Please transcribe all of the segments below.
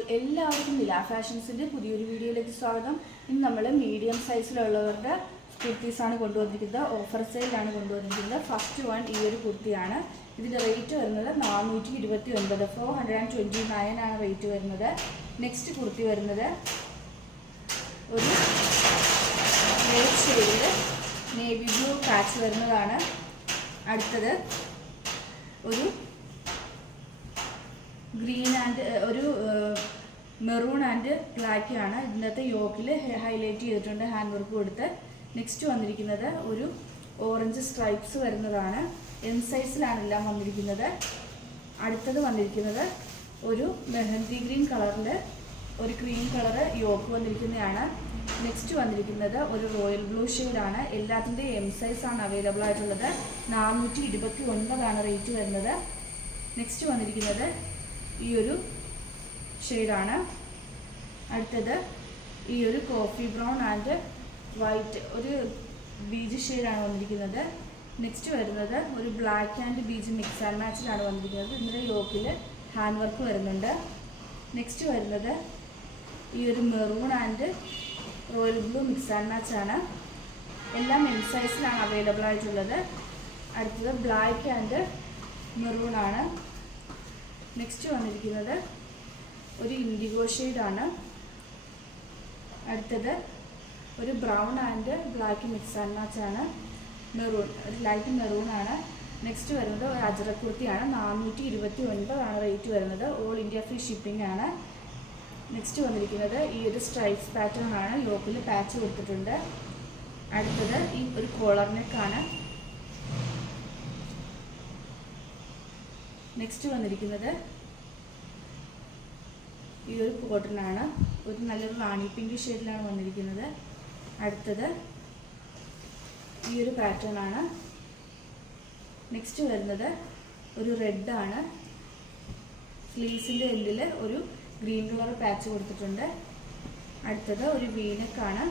അപ്പോൾ എല്ലാവർക്കും നില ഫാഷൻസിൻ്റെ പുതിയൊരു വീഡിയോയിലേക്ക് സ്വാഗതം. ഇന്ന് നമ്മൾ മീഡിയം സൈസിലുള്ളവരുടെ കുർത്തീസാണ് കൊണ്ടുവന്നിരിക്കുന്നത്. ഓഫർ സെയിലാണ് കൊണ്ടുവന്നിരിക്കുന്നത്. ഫസ്റ്റ് വൺ ഈ ഒരു കുർത്തിയാണ്. ഇതിൻ്റെ റേറ്റ് വരുന്നത് 429, 429 ആണ് റേറ്റ് വരുന്നത്. നെക്സ്റ്റ് കുർത്തി വരുന്നത് ഒരു റെഡ് ഷെയ്ഡിൽ നേവി ബ്ലൂ പാച്ച് വരുന്നതാണ്. അടുത്തത് ഒരു ഗ്രീൻ ആൻഡ് ഒരു മെറൂൺ ആൻഡ് ബ്ലാക്ക് ആണ്. ഇതിനകത്ത് യോക്കിൽ ഹൈലൈറ്റ് ചെയ്തിട്ടുണ്ട്, ഹാൻഡ് വർക്ക് കൊടുത്ത്. നെക്സ്റ്റ് വന്നിരിക്കുന്നത് ഒരു ഓറഞ്ച് സ്ട്രൈപ്സ് വരുന്നതാണ്. എം സൈസിലാണ് എല്ലാം വന്നിരിക്കുന്നത്. അടുത്തത് വന്നിരിക്കുന്നത് ഒരു മെഹന്തി ഗ്രീൻ കളറിൽ ഒരു ക്രീം കളറ് യോക്ക് വന്നിരിക്കുന്നതാണ്. നെക്സ്റ്റ് വന്നിരിക്കുന്നത് ഒരു റോയൽ ബ്ലൂ ഷെയ്ഡാണ്. എല്ലാത്തിൻ്റെയും എം സൈസാണ് അവൈലബിൾ ആയിട്ടുള്ളത്. 429 റേറ്റ് വരുന്നത്. നെക്സ്റ്റ് വന്നിരിക്കുന്നത് ഈ ഒരു ഷെയ്ഡാണ്. അടുത്തത് ഈ ഒരു കോഫി ബ്രൗൺ ആൻഡ് വൈറ്റ് ഒരു ബീജ് ഷെയ്ഡാണ് വന്നിരിക്കുന്നത്. നെക്സ്റ്റ് വരുന്നത് ഒരു black and beige mix and മാച്ചിലാണ് വന്നിരിക്കുന്നത്. ഇതിൻ്റെ യോക്കിൽ ഹാൻഡ് വർക്ക് വരുന്നുണ്ട്. നെക്സ്റ്റ് വരുന്നത് ഈ ഒരു maroon and royal blue mix and മാച്ചാണ്. എല്ലാം എം സൈസിലാണ് അവൈലബിൾ ആയിട്ടുള്ളത്. അടുത്തത് ബ്ലാക്ക് ആൻഡ് മെറൂൺ ആണ്. നെക്സ്റ്റ് വന്നിരിക്കുന്നത് ഒരു ഇൻഡിഗോ ഷെയ്ഡാണ്. അടുത്തത് ഒരു brown and black mix and മാച്ചാണ്. മെറൂൺ ഒരു ലൈറ്റ് മെറൂൺ ആണ്. നെക്സ്റ്റ് വരുന്നത് ഒരു അജ്രക് കുർത്തിയാണ്. 429 റേറ്റ് വരുന്നത്. ഓൾ ഇന്ത്യ ഫ്രീ ഷിപ്പിംഗ് ആണ്. നെക്സ്റ്റ് വന്നിരിക്കുന്നത് ഈ ഒരു സ്ട്രൈപ്സ് പാറ്റേൺ ആണ്. യോക്കിൽ പാച്ച് കൊടുത്തിട്ടുണ്ട്. അടുത്തത് ഈ ഒരു കോളർ നെക്കാണ്. നെക്സ്റ്റ് വന്നിരിക്കുന്നത് ഈ ഒരു കോട്ടനാണ്. ഒരു നല്ലൊരു റാണി പിങ്ക് ഷെയ്ഡിലാണ് വന്നിരിക്കുന്നത്. അടുത്തത് ഈ ഒരു പാറ്റേൺ ആണ്. നെക്സ്റ്റ് വരുന്നത് ഒരു റെഡ് ആണ്. സ്ലീവ്സിൻ്റെ എൻഡിൽ ഒരു ഗ്രീൻ കളർ പാച്ച് കൊടുത്തിട്ടുണ്ട്. അടുത്തത് ഒരു വീനക്കാണ്.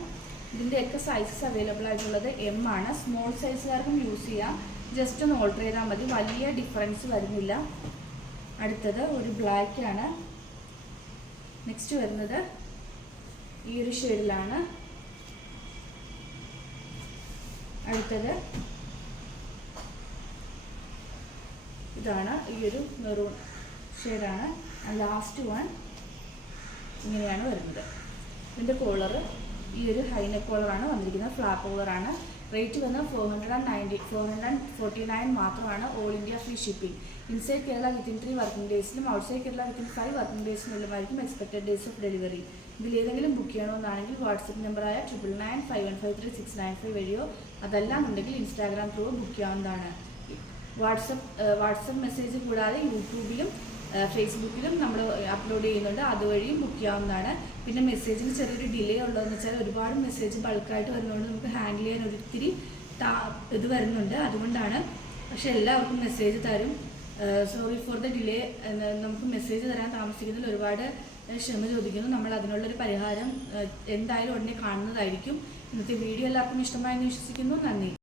ഇതിൻ്റെയൊക്കെ സൈസസ് അവൈലബിൾ ആയിട്ടുള്ളത് എം ആണ്. സ്മോൾ സൈസുകാർക്കും യൂസ് ചെയ്യാം. ജസ്റ്റ് ഒന്ന് ഓൾട്ടർ ചെയ്താൽ മതി, വലിയ ഡിഫറൻസ് വരുന്നില്ല. അടുത്തത് ഒരു ബ്ലാക്ക് ആണ്. നെക്സ്റ്റ് വരുന്നത് ഈ ഒരു ഷെയ്ഡിലാണ്. അടുത്തത് ഇതാണ്, ഈ ഒരു മെറൂൺ ഷെയ്ഡാണ്. ലാസ്റ്റ് വൺ ഇങ്ങനെയാണ് വരുന്നത്. ഇതിൻ്റെ കോളർ ഈ ഒരു ഹൈനെക്ക് കോളറാണ് വന്നിരിക്കുന്നത്. ഫ്ലാപ്പ് കോളറാണ്. റേറ്റ് വന്ന് 449 മാത്രമാണ്. All India free shipping. Inside Kerala within 3 working ഡേയ്സിലും ഔട്ട്സൈഡ് കേരള വിത്തിൻ 5 വർക്കിംഗ് ഡേയ്സിനുള്ളിലായിരിക്കും എക്സ്പെക്റ്റഡ് ഡേയ്സ് ഓഫ് ഡെലിവറി. ഇതിലേതെങ്കിലും ബുക്ക് ചെയ്യണമെന്നാണെങ്കിൽ വാട്സപ്പ് നമ്പറായ 9991536995 വഴിയോ അതല്ലാന്നുണ്ടെങ്കിൽ ഇൻസ്റ്റാഗ്രാം ത്രൂ ബുക്ക് ചെയ്യാവുന്നതാണ്. വാട്സപ്പ് മെസ്സേജ് കൂടാതെ യൂട്യൂബിലും ഫേസ്ബുക്കിലും നമ്മൾ അപ്ലോഡ് ചെയ്യുന്നുണ്ട്. അതുവഴിയും ബുക്ക് ചെയ്യാവുന്നതാണ്. പിന്നെ മെസ്സേജിന് ചെറിയൊരു ഡിലേ ഉള്ളതെന്ന് വെച്ചാൽ ഒരുപാട് മെസ്സേജ് ബൾക്കായിട്ട് വരുന്നതുകൊണ്ട് നമുക്ക് ഹാൻഡിൽ ചെയ്യാൻ ഒരിത്തിരി ഇത് വരുന്നുണ്ട്. അതുകൊണ്ടാണ്. പക്ഷെ എല്ലാവർക്കും മെസ്സേജ് തരും. Sorry for the delay. നമുക്ക് മെസ്സേജ് തരാൻ താമസിക്കുന്നതിൽ ഒരുപാട് ക്ഷമ ചോദിക്കുന്നു. നമ്മൾ അതിനുള്ളൊരു പരിഹാരം എന്തായാലും ഉടനെ കാണുന്നതായിരിക്കും. ഇന്നത്തെ വീഡിയോ എല്ലാവർക്കും ഇഷ്ടമായെന്ന് വിശ്വസിക്കുന്നു. നന്ദി.